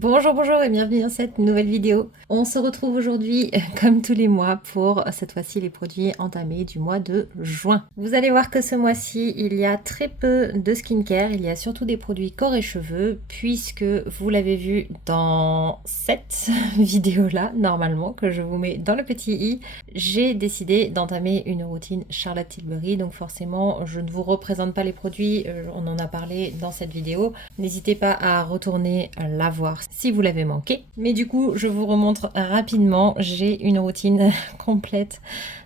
Bonjour, bonjour et bienvenue dans cette nouvelle vidéo. On se retrouve aujourd'hui, comme tous les mois, pour cette fois-ci les produits entamés du mois de juin. Vous allez voir que ce mois-ci, il y a très peu de skincare, il y a surtout des produits corps et cheveux, puisque vous l'avez vu dans cette vidéo-là, normalement, que je vous mets dans le petit i, j'ai décidé d'entamer une routine Charlotte Tilbury, donc forcément, je ne vous représente pas les produits, on en a parlé dans cette vidéo. N'hésitez pas à retourner la voir si vous l'avez manqué. Mais du coup, je vous remontre rapidement. J'ai une routine complète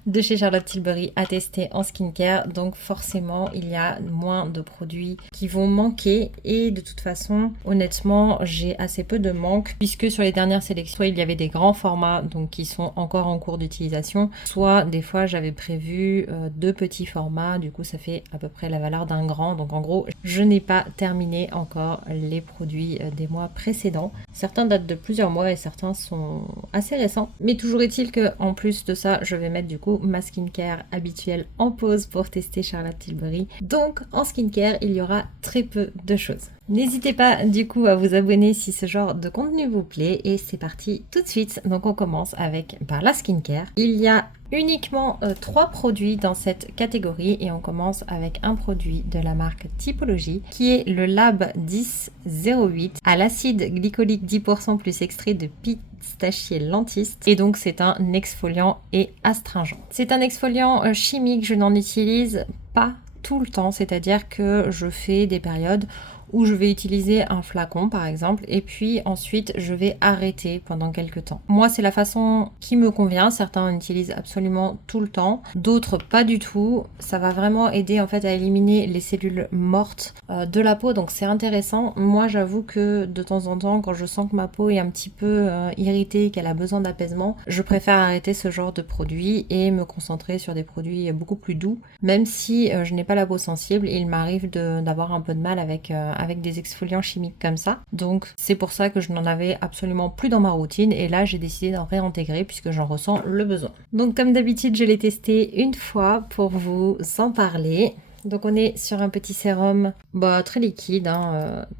de chez Charlotte Tilbury à tester en skincare. Donc forcément, il y a moins de produits qui vont manquer. Et de toute façon, honnêtement, j'ai assez peu de manque puisque sur les dernières sélections, soit il y avait des grands formats donc qui sont encore en cours d'utilisation, soit des fois j'avais prévu deux petits formats. Du coup, ça fait à peu près la valeur d'un grand. Donc en gros, je n'ai pas terminé encore les produits des mois précédents. Certains datent de plusieurs mois et certains sont assez récents. Mais toujours est-il que en plus de ça, je vais mettre du coup ma skincare habituelle en pause pour tester Charlotte Tilbury. Donc en skincare, il y aura très peu de choses. N'hésitez pas du coup à vous abonner si ce genre de contenu vous plaît et c'est parti tout de suite. Donc on commence avec la skincare. Il y a uniquement 3 produits dans cette catégorie et on commence avec un produit de la marque Typologie qui est le Lab 1008 à l'acide glycolique 10% plus extrait de pistachier lentiste et donc c'est un exfoliant et astringent. C'est un exfoliant chimique, je n'en utilise pas tout le temps, c'est-à-dire que je fais des périodes où je vais utiliser un flacon par exemple et puis ensuite je vais arrêter pendant quelques temps. Moi c'est la façon qui me convient, certains en utilisent absolument tout le temps, d'autres pas du tout. Ça va vraiment aider en fait à éliminer les cellules mortes de la peau, donc c'est intéressant. Moi j'avoue que de temps en temps quand je sens que ma peau est un petit peu irritée, qu'elle a besoin d'apaisement, je préfère arrêter ce genre de produit et me concentrer sur des produits beaucoup plus doux. Même si je n'ai pas la peau sensible, il m'arrive d'avoir un peu de mal avec des exfoliants chimiques comme ça. Donc c'est pour ça que je n'en avais absolument plus dans ma routine et là j'ai décidé d'en réintégrer puisque j'en ressens le besoin. Donc comme d'habitude je l'ai testé une fois pour vous en parler. Donc on est sur un petit sérum très liquide,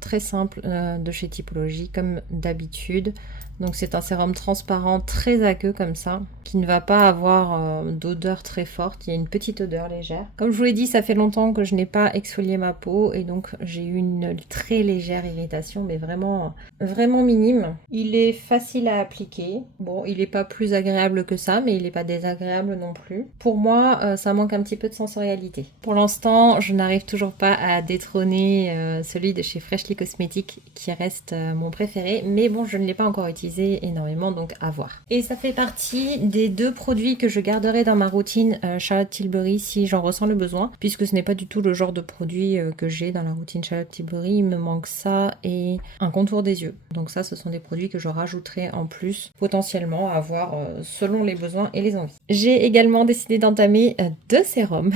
très simple de chez Typologie comme d'habitude. Donc c'est un sérum transparent très aqueux comme ça, qui ne va pas avoir d'odeur très forte, il y a une petite odeur légère. Comme je vous l'ai dit, ça fait longtemps que je n'ai pas exfolié ma peau et donc j'ai eu une très légère irritation, mais vraiment, vraiment minime. Il est facile à appliquer. Bon, il n'est pas plus agréable que ça, mais il n'est pas désagréable non plus. Pour moi, ça manque un petit peu de sensorialité. Pour l'instant, je n'arrive toujours pas à détrôner celui de chez Freshly Cosmetics qui reste mon préféré, mais bon, je ne l'ai pas encore utilisé énormément, donc à voir. Et ça fait partie des 2 produits que je garderai dans ma routine Charlotte Tilbury si j'en ressens le besoin, puisque ce n'est pas du tout le genre de produit que j'ai dans la routine Charlotte Tilbury. Il me manque ça et un contour des yeux. Donc ça, ce sont des produits que je rajouterai en plus, potentiellement à voir selon les besoins et les envies. J'ai également décidé d'entamer 2 sérums.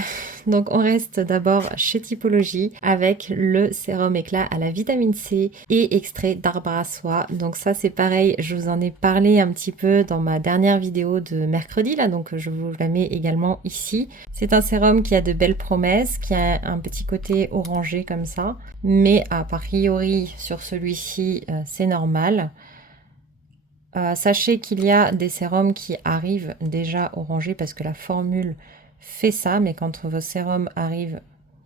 Donc on reste d'abord chez Typologie avec le sérum éclat à la vitamine C et extrait d'arbre à soie. Donc ça c'est pareil, je vous en ai parlé un petit peu dans ma dernière vidéo de mercredi là, donc je vous la mets également ici. C'est un sérum qui a de belles promesses, qui a un petit côté orangé comme ça, mais a priori sur celui-ci c'est normal. Sachez qu'il y a des sérums qui arrivent déjà orangés parce que la formule fait ça, mais quand vos sérums arrivent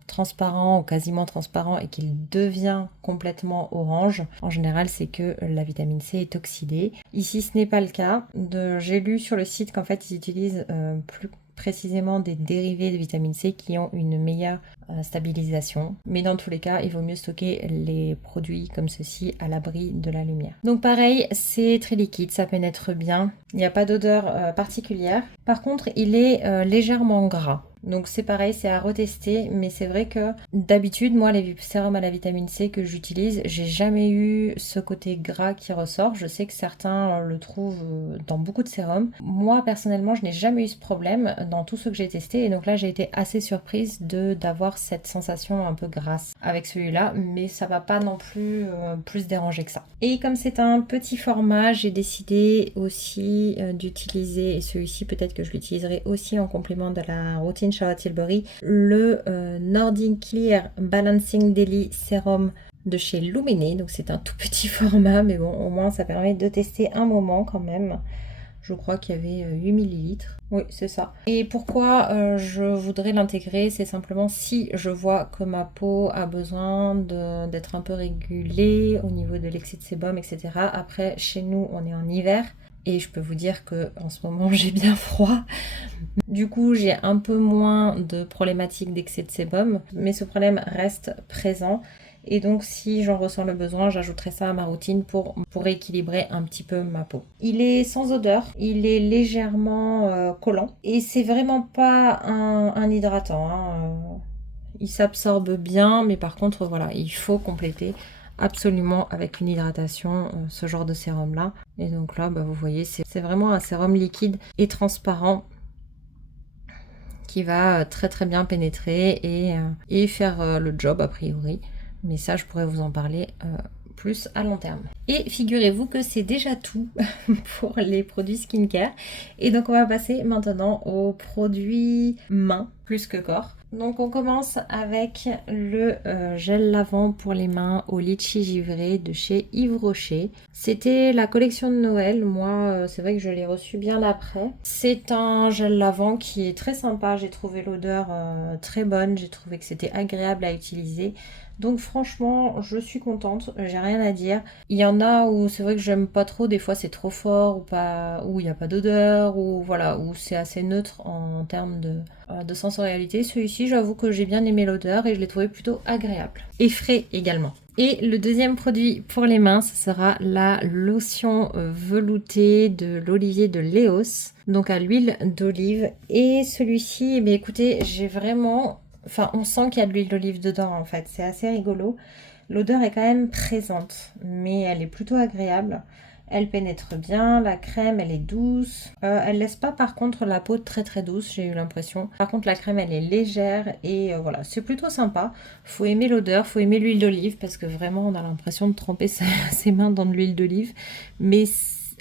transparent ou quasiment transparent et qu'il devient complètement orange, en général c'est que la vitamine C est oxydée. Ici ce n'est pas le cas. J'ai lu sur le site qu'en fait ils utilisent plus précisément des dérivés de vitamine C qui ont une meilleure stabilisation. Mais dans tous les cas, il vaut mieux stocker les produits comme ceci à l'abri de la lumière. Donc pareil, c'est très liquide, ça pénètre bien. Il n'y a pas d'odeur particulière. Par contre, il est légèrement gras. Donc c'est pareil, c'est à retester, mais c'est vrai que d'habitude, moi, les sérums à la vitamine C que j'utilise, j'ai jamais eu ce côté gras qui ressort. Je sais que certains le trouvent dans beaucoup de sérums. Moi, personnellement, je n'ai jamais eu ce problème dans tous ceux que j'ai testés, et donc là, j'ai été assez surprise d'avoir cette sensation un peu grasse avec celui-là, mais ça va pas non plus plus déranger que ça. Et comme c'est un petit format, j'ai décidé aussi d'utiliser, et celui-ci peut-être que je l'utiliserai aussi en complément de la routine Charlotte Tilbury, le Nordic Clear Balancing Daily Serum de chez Lumené. Donc c'est un tout petit format, mais bon, au moins ça permet de tester un moment quand même. Je crois qu'il y avait 8 millilitres. Oui, c'est ça. Et pourquoi je voudrais l'intégrer? C'est simplement si je vois que ma peau a besoin d'être un peu régulée au niveau de l'excès de sébum, etc. Après, chez nous, on est en hiver. Et je peux vous dire que en ce moment, j'ai bien froid. Du coup, j'ai un peu moins de problématiques d'excès de sébum. Mais ce problème reste présent. Et donc si j'en ressens le besoin, j'ajouterai ça à ma routine pour rééquilibrer un petit peu ma peau. Il est sans odeur, il est légèrement collant et c'est vraiment pas un hydratant. Il s'absorbe bien, mais par contre voilà, il faut compléter absolument avec une hydratation ce genre de sérum là. Et donc là, vous voyez, c'est vraiment un sérum liquide et transparent qui va très très bien pénétrer et faire le job a priori. Mais ça, je pourrais vous en parler plus à long terme. Et figurez-vous que c'est déjà tout pour les produits skincare. Et donc, on va passer maintenant aux produits mains, plus que corps. Donc, on commence avec le gel lavant pour les mains au litchi givré de chez Yves Rocher. C'était la collection de Noël. Moi, c'est vrai que je l'ai reçu bien après. C'est un gel lavant qui est très sympa. J'ai trouvé l'odeur très bonne. J'ai trouvé que c'était agréable à utiliser. Donc franchement, je suis contente, j'ai rien à dire. Il y en a où c'est vrai que j'aime pas trop, des fois c'est trop fort ou pas, où il n'y a pas d'odeur, ou voilà, où c'est assez neutre en termes de sensorialité. Celui-ci, j'avoue que j'ai bien aimé l'odeur et je l'ai trouvé plutôt agréable. Et frais également. Et le deuxième produit pour les mains, ce sera la lotion veloutée de l'olivier de Léos, donc à l'huile d'olive. Et celui-ci, écoutez, j'ai vraiment... Enfin, on sent qu'il y a de l'huile d'olive dedans en fait, c'est assez rigolo. L'odeur est quand même présente, mais elle est plutôt agréable. Elle pénètre bien, la crème elle est douce. Elle laisse pas par contre la peau très très douce, j'ai eu l'impression. Par contre la crème elle est légère et voilà, c'est plutôt sympa. Faut aimer l'odeur, faut aimer l'huile d'olive parce que vraiment on a l'impression de tremper ses mains dans de l'huile d'olive. Mais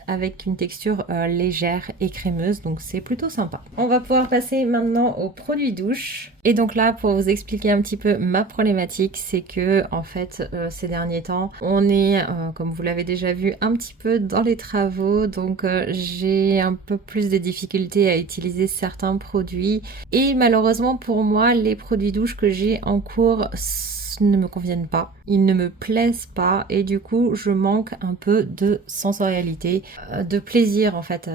avec une texture légère et crémeuse, donc c'est plutôt sympa. On va pouvoir passer maintenant aux produits douche. Et donc là, pour vous expliquer un petit peu ma problématique, c'est que en fait, ces derniers temps, on est, comme vous l'avez déjà vu, un petit peu dans les travaux, donc j'ai un peu plus de difficultés à utiliser certains produits. Et malheureusement pour moi, les produits douche que j'ai en cours ne me conviennent pas, ils ne me plaisent pas et du coup je manque un peu de sensorialité, de plaisir en fait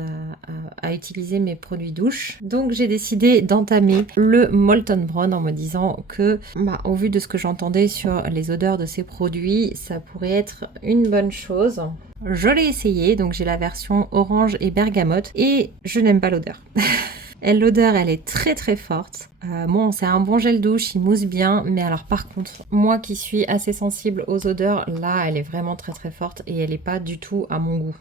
à utiliser mes produits douche. Donc j'ai décidé d'entamer le Molton Brown en me disant que au vu de ce que j'entendais sur les odeurs de ces produits, ça pourrait être une bonne chose. Je l'ai essayé, donc j'ai la version orange et bergamote et je n'aime pas l'odeur. L'odeur elle est très très forte. Bon, c'est un bon gel douche, il mousse bien, mais alors par contre, moi qui suis assez sensible aux odeurs, là elle est vraiment très très forte et elle est pas du tout à mon goût.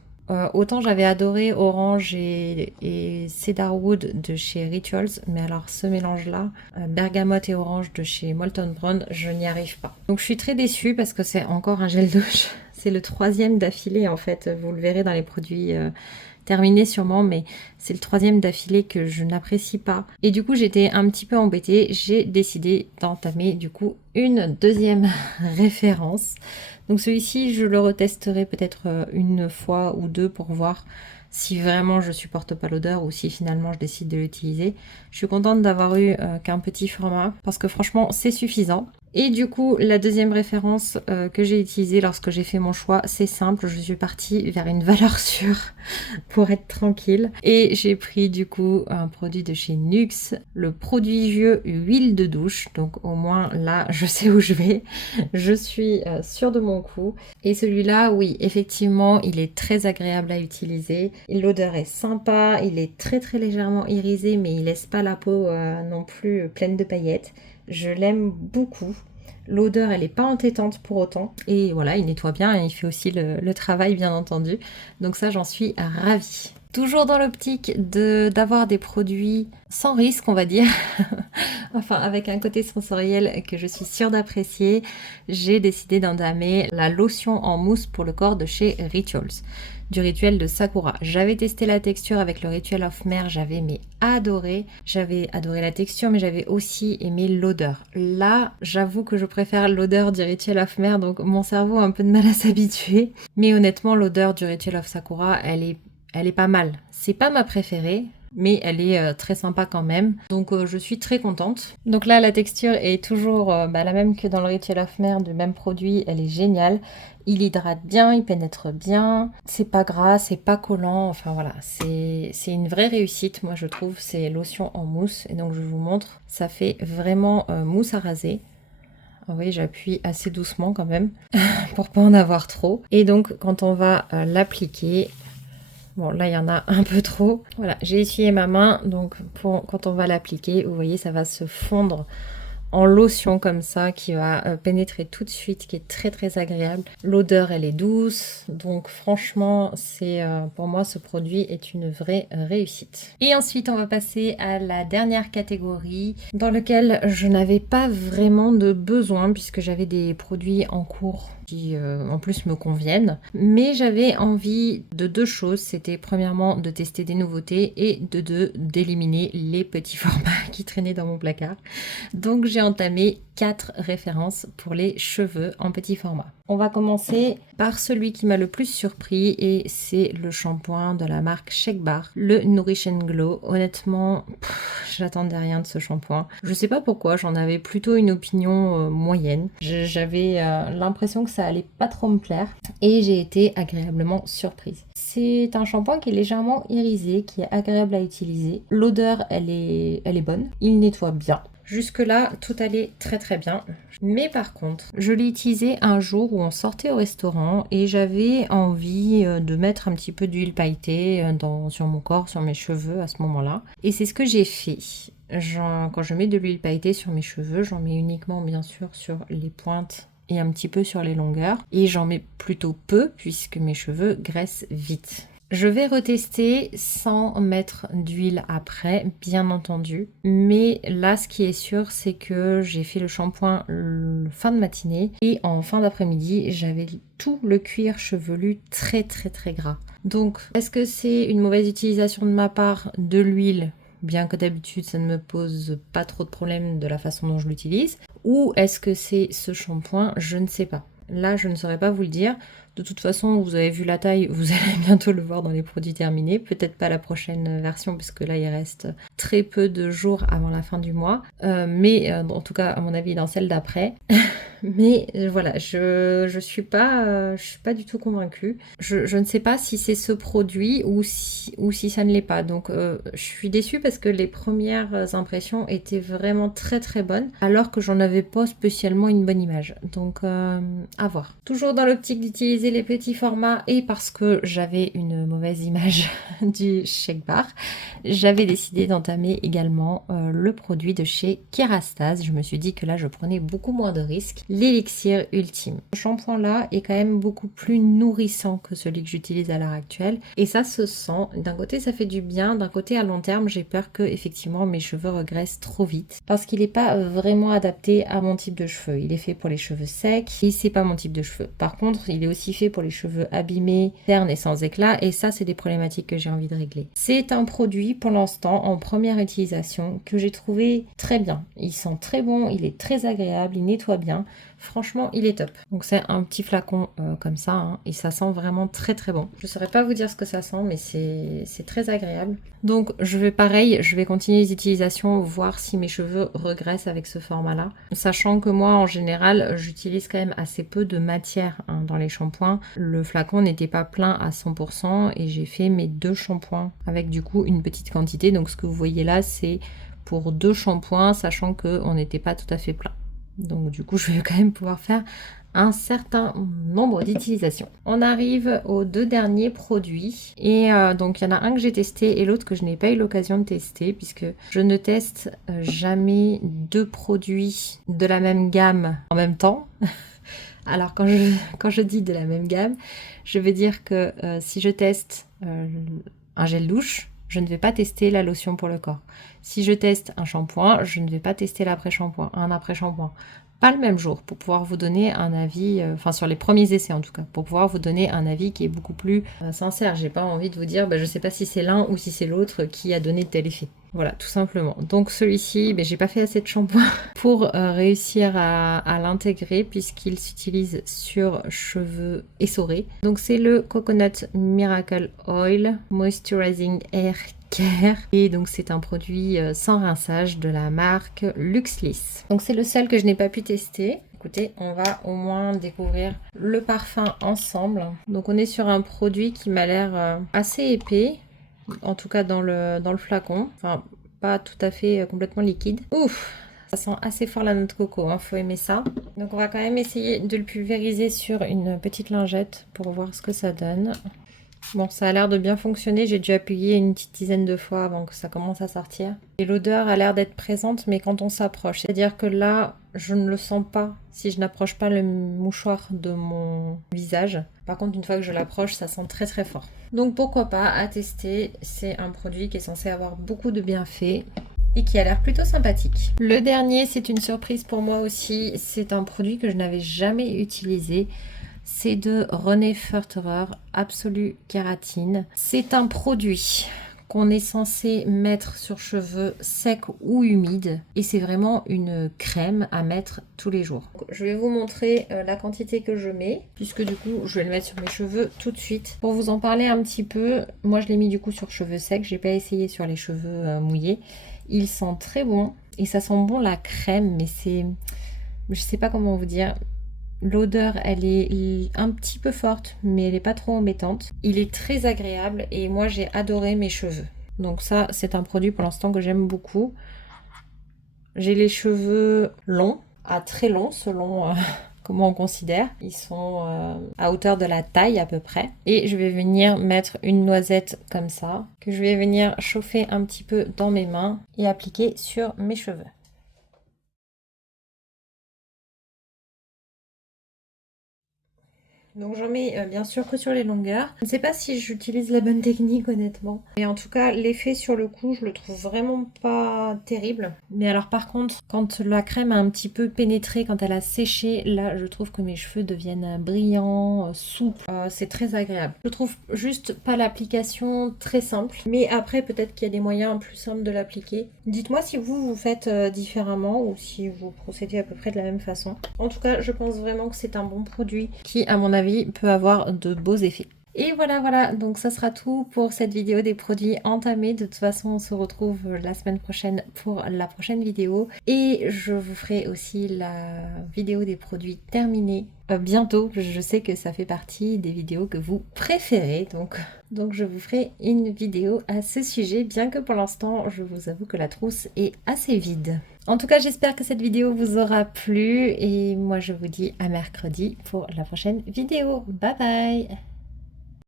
Autant j'avais adoré Orange et Cedarwood de chez Rituals, mais alors ce mélange là, Bergamote et Orange de chez Molton Brown, je n'y arrive pas. Donc je suis très déçue parce que c'est encore un gel douche. C'est le 3e d'affilée en fait, vous le verrez dans les produits terminés sûrement, mais c'est le 3e d'affilée que je n'apprécie pas. Et du coup j'étais un petit peu embêtée, j'ai décidé d'entamer du coup une deuxième référence. Donc celui-ci je le retesterai peut-être une fois ou deux pour voir si vraiment je supporte pas l'odeur ou si finalement je décide de l'utiliser. Je suis contente d'avoir eu qu'un petit format parce que franchement c'est suffisant. Et du coup, la deuxième référence que j'ai utilisée lorsque j'ai fait mon choix, c'est simple, je suis partie vers une valeur sûre pour être tranquille. Et j'ai pris du coup un produit de chez Nuxe, le produit vieux huile de douche. Donc au moins là, je sais où je vais, je suis sûre de mon coup. Et celui-là, oui, effectivement, il est très agréable à utiliser. L'odeur est sympa, il est très très légèrement irisé, mais il laisse pas la peau non plus pleine de paillettes. Je l'aime beaucoup. L'odeur, elle n'est pas entêtante pour autant. Et voilà, il nettoie bien et il fait aussi le travail, bien entendu. Donc ça, j'en suis ravie. Toujours dans l'optique d'avoir des produits sans risque, on va dire. Enfin, avec un côté sensoriel que je suis sûre d'apprécier, j'ai décidé d'entamer la lotion en mousse pour le corps de chez Rituals. du rituel de Sakura. J'avais testé la texture avec le Ritual of Mer, j'avais adoré. J'avais adoré la texture, mais j'avais aussi aimé l'odeur. Là, j'avoue que je préfère l'odeur du Ritual of Mer, donc mon cerveau a un peu de mal à s'habituer. Mais honnêtement, l'odeur du Ritual of Sakura, elle est pas mal. C'est pas ma préférée, mais elle est très sympa quand même. Donc je suis très contente. Donc là, la texture est toujours la même que dans le Ritual of Mer, du même produit. Elle est géniale. Il hydrate bien, il pénètre bien. C'est pas gras, c'est pas collant. Enfin voilà, c'est une vraie réussite, moi je trouve. C'est lotion en mousse. Et donc je vous montre. Ça fait vraiment mousse à raser. Oui, j'appuie assez doucement quand même pour pas en avoir trop. Et donc quand on va l'appliquer... Bon, là, il y en a un peu trop. Voilà, j'ai essuyé ma main, donc quand on va l'appliquer, vous voyez, ça va se fondre en lotion comme ça, qui va pénétrer tout de suite, qui est très très agréable. L'odeur, elle est douce, donc franchement, pour moi, ce produit est une vraie réussite. Et ensuite, on va passer à la dernière catégorie, dans laquelle je n'avais pas vraiment de besoin, puisque j'avais des produits en cours qui en plus me conviennent. Mais j'avais envie de deux choses. C'était premièrement de tester des nouveautés et d'éliminer les petits formats qui traînaient dans mon placard. Donc j'ai entamé 4 références pour les cheveux en petit format. On va commencer par celui qui m'a le plus surpris et c'est le shampoing de la marque Shake Bar, le Nourish and Glow. Honnêtement, j'attendais rien de ce shampoing. Je sais pas pourquoi, j'en avais plutôt une opinion moyenne. J'avais l'impression que ça allait pas trop me plaire et j'ai été agréablement surprise. C'est un shampoing qui est légèrement irisé, qui est agréable à utiliser. L'odeur, elle est bonne. Il nettoie bien. Jusque-là, tout allait très très bien. Mais par contre, je l'ai utilisé un jour où on sortait au restaurant et j'avais envie de mettre un petit peu d'huile pailletée sur mon corps, sur mes cheveux à ce moment-là. Et c'est ce que j'ai fait. Quand je mets de l'huile pailletée sur mes cheveux, j'en mets uniquement bien sûr sur les pointes et un petit peu sur les longueurs. Et j'en mets plutôt peu puisque mes cheveux graissent vite. Je vais retester sans mettre d'huile après, bien entendu. Mais là, ce qui est sûr, c'est que j'ai fait le shampoing fin de matinée. Et en fin d'après-midi, j'avais tout le cuir chevelu très très très gras. Donc, est-ce que c'est une mauvaise utilisation de ma part de l'huile ? Bien que d'habitude, ça ne me pose pas trop de problèmes de la façon dont je l'utilise. Ou est-ce que c'est ce shampoing ? Je ne sais pas. Là, je ne saurais pas vous le dire. De toute façon, vous avez vu la taille, vous allez bientôt le voir dans les produits terminés. Peut-être pas la prochaine version, puisque là, il reste très peu de jours avant la fin du mois. Mais en tout cas, à mon avis, dans celle d'après. Mais voilà, je suis pas du tout convaincue. Je ne sais pas si c'est ce produit ou si ça ne l'est pas. Donc, je suis déçue parce que les premières impressions étaient vraiment très très bonnes, alors que j'en avais pas spécialement une bonne image. Donc, à voir. Toujours dans l'optique d'utiliser les petits formats et parce que j'avais une mauvaise image du Shake Bar, j'avais décidé d'entamer également le produit de chez Kerastase. Je me suis dit que là, je prenais beaucoup moins de risques. L'élixir ultime. Ce shampoing là est quand même beaucoup plus nourrissant que celui que j'utilise à l'heure actuelle et ça se sent. D'un côté ça fait du bien, d'un côté à long terme j'ai peur que effectivement mes cheveux regraissent trop vite parce qu'il n'est pas vraiment adapté à mon type de cheveux. Il est fait pour les cheveux secs et c'est pas mon type de cheveux. Par contre il est aussi fait pour les cheveux abîmés, ternes et sans éclat et ça c'est des problématiques que j'ai envie de régler. C'est un produit pour l'instant en première utilisation que j'ai trouvé très bien. Il sent très bon, il est très agréable, il nettoie bien. Franchement, il est top. Donc c'est un petit flacon comme ça hein, et ça sent vraiment très très bon. Je ne saurais pas vous dire ce que ça sent, mais c'est très agréable. Donc je vais continuer les utilisations, voir si mes cheveux regressent avec ce format-là. Sachant que moi, en général, j'utilise quand même assez peu de matière hein, dans les shampoings. Le flacon n'était pas plein à 100% et j'ai fait mes 2 shampoings avec du coup une petite quantité. Donc ce que vous voyez là, c'est pour 2 shampoings, sachant qu'on n'était pas tout à fait plein. Donc du coup, je vais quand même pouvoir faire un certain nombre d'utilisations. On arrive aux 2 derniers produits. Et donc, il y en a un que j'ai testé et l'autre que je n'ai pas eu l'occasion de tester puisque je ne teste jamais 2 produits de la même gamme en même temps. Alors, quand je dis de la même gamme, je veux dire que si je teste un gel douche, je ne vais pas tester la lotion pour le corps. Si je teste un shampoing, je ne vais pas tester l'après-shampoing, un après-shampoing. pas le même jour pour pouvoir vous donner un avis, enfin sur les premiers essais en tout cas, pour pouvoir vous donner un avis qui est beaucoup plus sincère. J'ai pas envie de vous dire, je sais pas si c'est l'un ou si c'est l'autre qui a donné tel effet. Voilà, tout simplement. Donc celui-ci, j'ai pas fait assez de shampoing pour réussir à l'intégrer puisqu'il s'utilise sur cheveux essorés. Donc c'est le Coconut Miracle Oil Moisturizing Hair Care. Et donc c'est un produit sans rinçage de la marque Luxless. Donc c'est le seul que je n'ai pas pu tester. Écoutez, on va au moins découvrir le parfum ensemble. Donc on est sur un produit qui m'a l'air assez épais. En tout cas dans le flacon. Enfin, pas tout à fait complètement liquide. Ouf! Ça sent assez fort la noix de coco, hein, faut aimer ça. Donc on va quand même essayer de le pulvériser sur une petite lingette pour voir ce que ça donne. Bon, ça a l'air de bien fonctionner. J'ai dû appuyer une petite dizaine de fois avant que ça commence à sortir. Et l'odeur a l'air d'être présente, mais quand on s'approche. C'est-à-dire que là, je ne le sens pas si je n'approche pas le mouchoir de mon visage. Par contre, une fois que je l'approche, ça sent très très fort. Donc pourquoi pas, à tester. C'est un produit qui est censé avoir beaucoup de bienfaits et qui a l'air plutôt sympathique. Le dernier, c'est une surprise pour moi aussi. C'est un produit que je n'avais jamais utilisé. C'est de René Furterer, Absolue Kératine. C'est un produit qu'on est censé mettre sur cheveux secs ou humides. Et c'est vraiment une crème à mettre tous les jours. Je vais vous montrer la quantité que je mets, puisque du coup, je vais le mettre sur mes cheveux tout de suite. Pour vous en parler un petit peu, moi je l'ai mis du coup sur cheveux secs. J'ai pas essayé sur les cheveux mouillés. Il sent très bon. Et ça sent bon la crème, mais c'est... Je sais pas comment vous dire... L'odeur, elle est un petit peu forte, mais elle n'est pas trop embêtante. Il est très agréable et moi, j'ai adoré mes cheveux. Donc ça, c'est un produit pour l'instant que j'aime beaucoup. J'ai les cheveux longs, à très longs, selon comment on considère. Ils sont à hauteur de la taille à peu près. Et je vais venir mettre une noisette comme ça, que je vais venir chauffer un petit peu dans mes mains et appliquer sur mes cheveux. Donc j'en mets bien sûr que sur les longueurs. Je ne sais pas si j'utilise la bonne technique honnêtement. Mais en tout cas l'effet sur le cou je le trouve vraiment pas terrible. Mais alors par contre quand la crème a un petit peu pénétré, quand elle a séché, là je trouve que mes cheveux deviennent brillants, souples. C'est très agréable. Je trouve juste pas l'application très simple. Mais après peut-être qu'il y a des moyens plus simples de l'appliquer. Dites-moi si vous faites différemment ou si vous procédez à peu près de la même façon. En tout cas je pense vraiment que c'est un bon produit qui à mon avis peut avoir de beaux effets. Et voilà, donc ça sera tout pour cette vidéo des produits entamés. De toute façon, on se retrouve la semaine prochaine pour la prochaine vidéo. Et je vous ferai aussi la vidéo des produits terminés bientôt. Je sais que ça fait partie des vidéos que vous préférez. Donc je vous ferai une vidéo à ce sujet, bien que pour l'instant, je vous avoue que la trousse est assez vide. En tout cas, j'espère que cette vidéo vous aura plu. Et moi, je vous dis à mercredi pour la prochaine vidéo. Bye bye!